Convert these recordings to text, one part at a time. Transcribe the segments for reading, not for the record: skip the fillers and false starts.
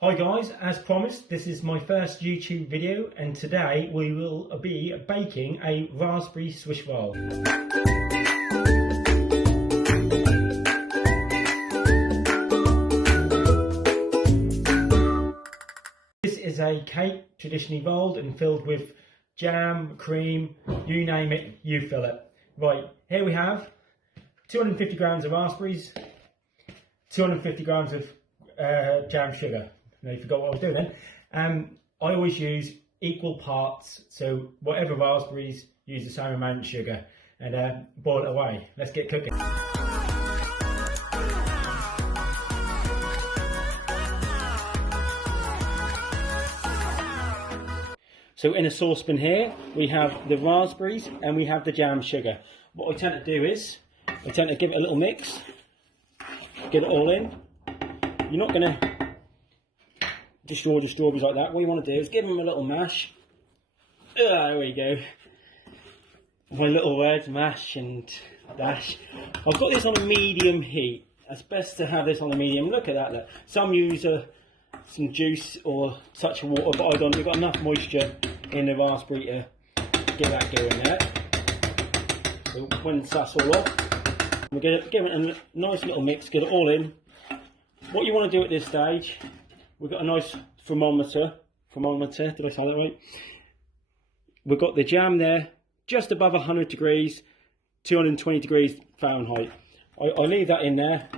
Hi guys, as promised, this is my first YouTube video and today we will be baking a raspberry Swiss roll. This is a cake traditionally rolled and filled with jam, cream, you name it, you fill it. Right, here we have 250 grams of raspberries, 250 grams of jam sugar. No, you forgot what I was doing then. I always use equal parts, so whatever raspberries, use the same amount of sugar and boil it away. Let's get cooking. So in a saucepan here, we have the raspberries and we have the jam sugar. What I tend to do is, I tend to give it a little mix, get it all in. You're not going to destroy the strawberries like that. What you want to do is give them a little mash. There we go. My little words, mash and dash. I've got this on a medium heat. It's best to have this on a medium. Look at that. Look. Some use some juice or such water, but I don't. We've got enough moisture in the raspberry to get that going there. So when that's all off, we give it a nice little mix. Get it all in. What you want to do at this stage, we've got a nice thermometer, did I say that right? We've got the jam there, just above 100 degrees, 220 degrees Fahrenheit. I leave that in there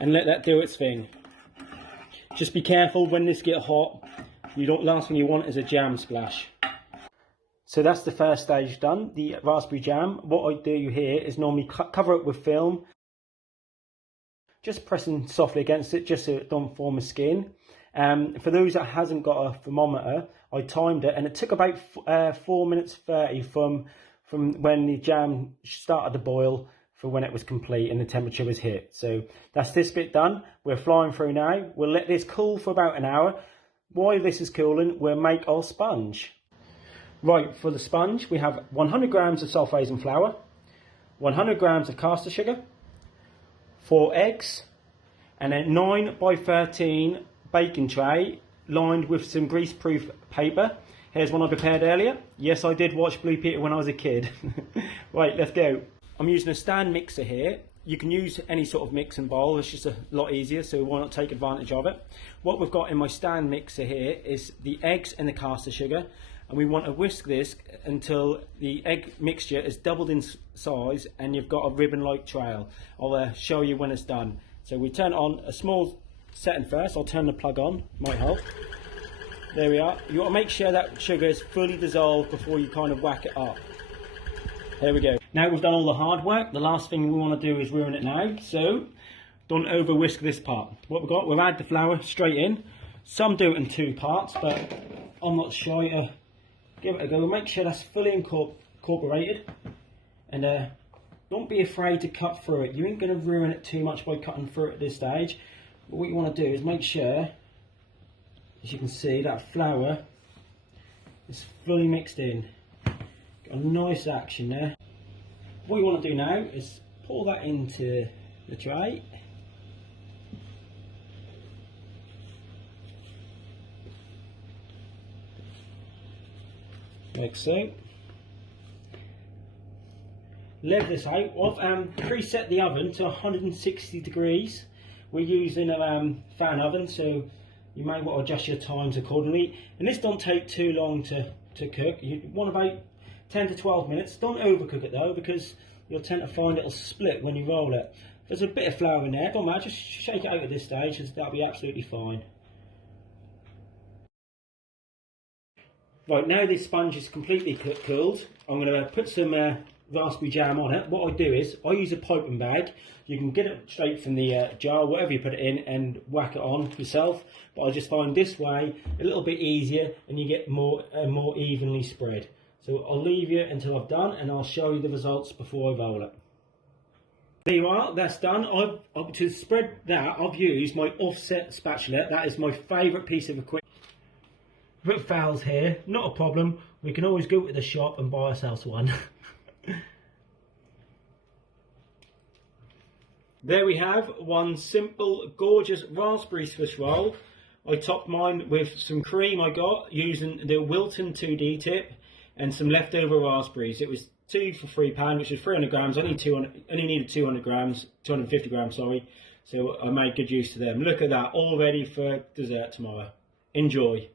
and let that do its thing. Just be careful when this gets hot, last thing you want is a jam splash. So that's the first stage done, the raspberry jam. What I do here is normally cover it with film, just pressing softly against it just so it don't form a skin. For those that hasn't got a thermometer, I timed it and it took about 4 minutes 30 from when the jam started to boil for when it was complete and the temperature was hit. So that's this bit done. We're flying through now. We'll let this cool for about an hour. While this is cooling, we'll make our sponge. Right, for the sponge, we have 100 grams of sulphate flour, 100 grams of caster sugar, 4 eggs, and a 9 by 13 baking tray lined with some grease-proof paper. Here's one I prepared earlier. Yes, I did watch Blue Peter when I was a kid. Right, let's go. I'm using a stand mixer here. You can use any sort of mixing bowl. It's just a lot easier, so why not take advantage of it. What we've got in my stand mixer here is the eggs and the caster sugar, and we want to whisk this until the egg mixture is doubled in size and you've got a ribbon-like trail. I'll show you when it's done. So we turn on a small setting first. I'll turn the plug on, might help. There we are. You want to make sure that sugar is fully dissolved before you kind of whack it up. There we go. Now we've done all the hard work, the last thing we want to do is ruin it now. So don't over whisk this part. What we've got, we'll add the flour straight in. Some do it in 2 parts, but I'm not shy to give it a go. Make sure that's fully incorporated, and don't be afraid to cut through it. You ain't going to ruin it too much by cutting through it at this stage. But what you want to do is make sure, as you can see, that flour is fully mixed in. Got a nice action there. What you want to do now is pour that into the tray. Like so. Leave this out. I've preset the oven to 160 degrees. We're using a fan oven, so you may want to adjust your times accordingly. And this don't take too long to cook. You want about 10 to 12 minutes. Don't overcook it though, because you'll tend to find it'll split when you roll it. There's a bit of flour in there, don't matter, just shake it out at this stage, that'll be absolutely fine. Right, now this sponge is completely cooled, I'm going to put some raspberry jam on it. What I do is, I use a piping bag. You can get it straight from the jar, whatever you put it in, and whack it on yourself. But I just find this way a little bit easier and you get more evenly spread. So I'll leave you until I've done and I'll show you the results before I roll it. There you are, that's done. To spread that, I've used my offset spatula. That is my favourite piece of equipment. Rip fouls here, not a problem. We can always go to the shop and buy ourselves one. There we have one simple, gorgeous raspberry Swiss roll. I topped mine with some cream I got using the Wilton 2D tip and some leftover raspberries. It was 2 for £3, which is 300 grams. I only needed 200 grams, 250 grams, sorry. So I made good use of them. Look at that, all ready for dessert tomorrow. Enjoy.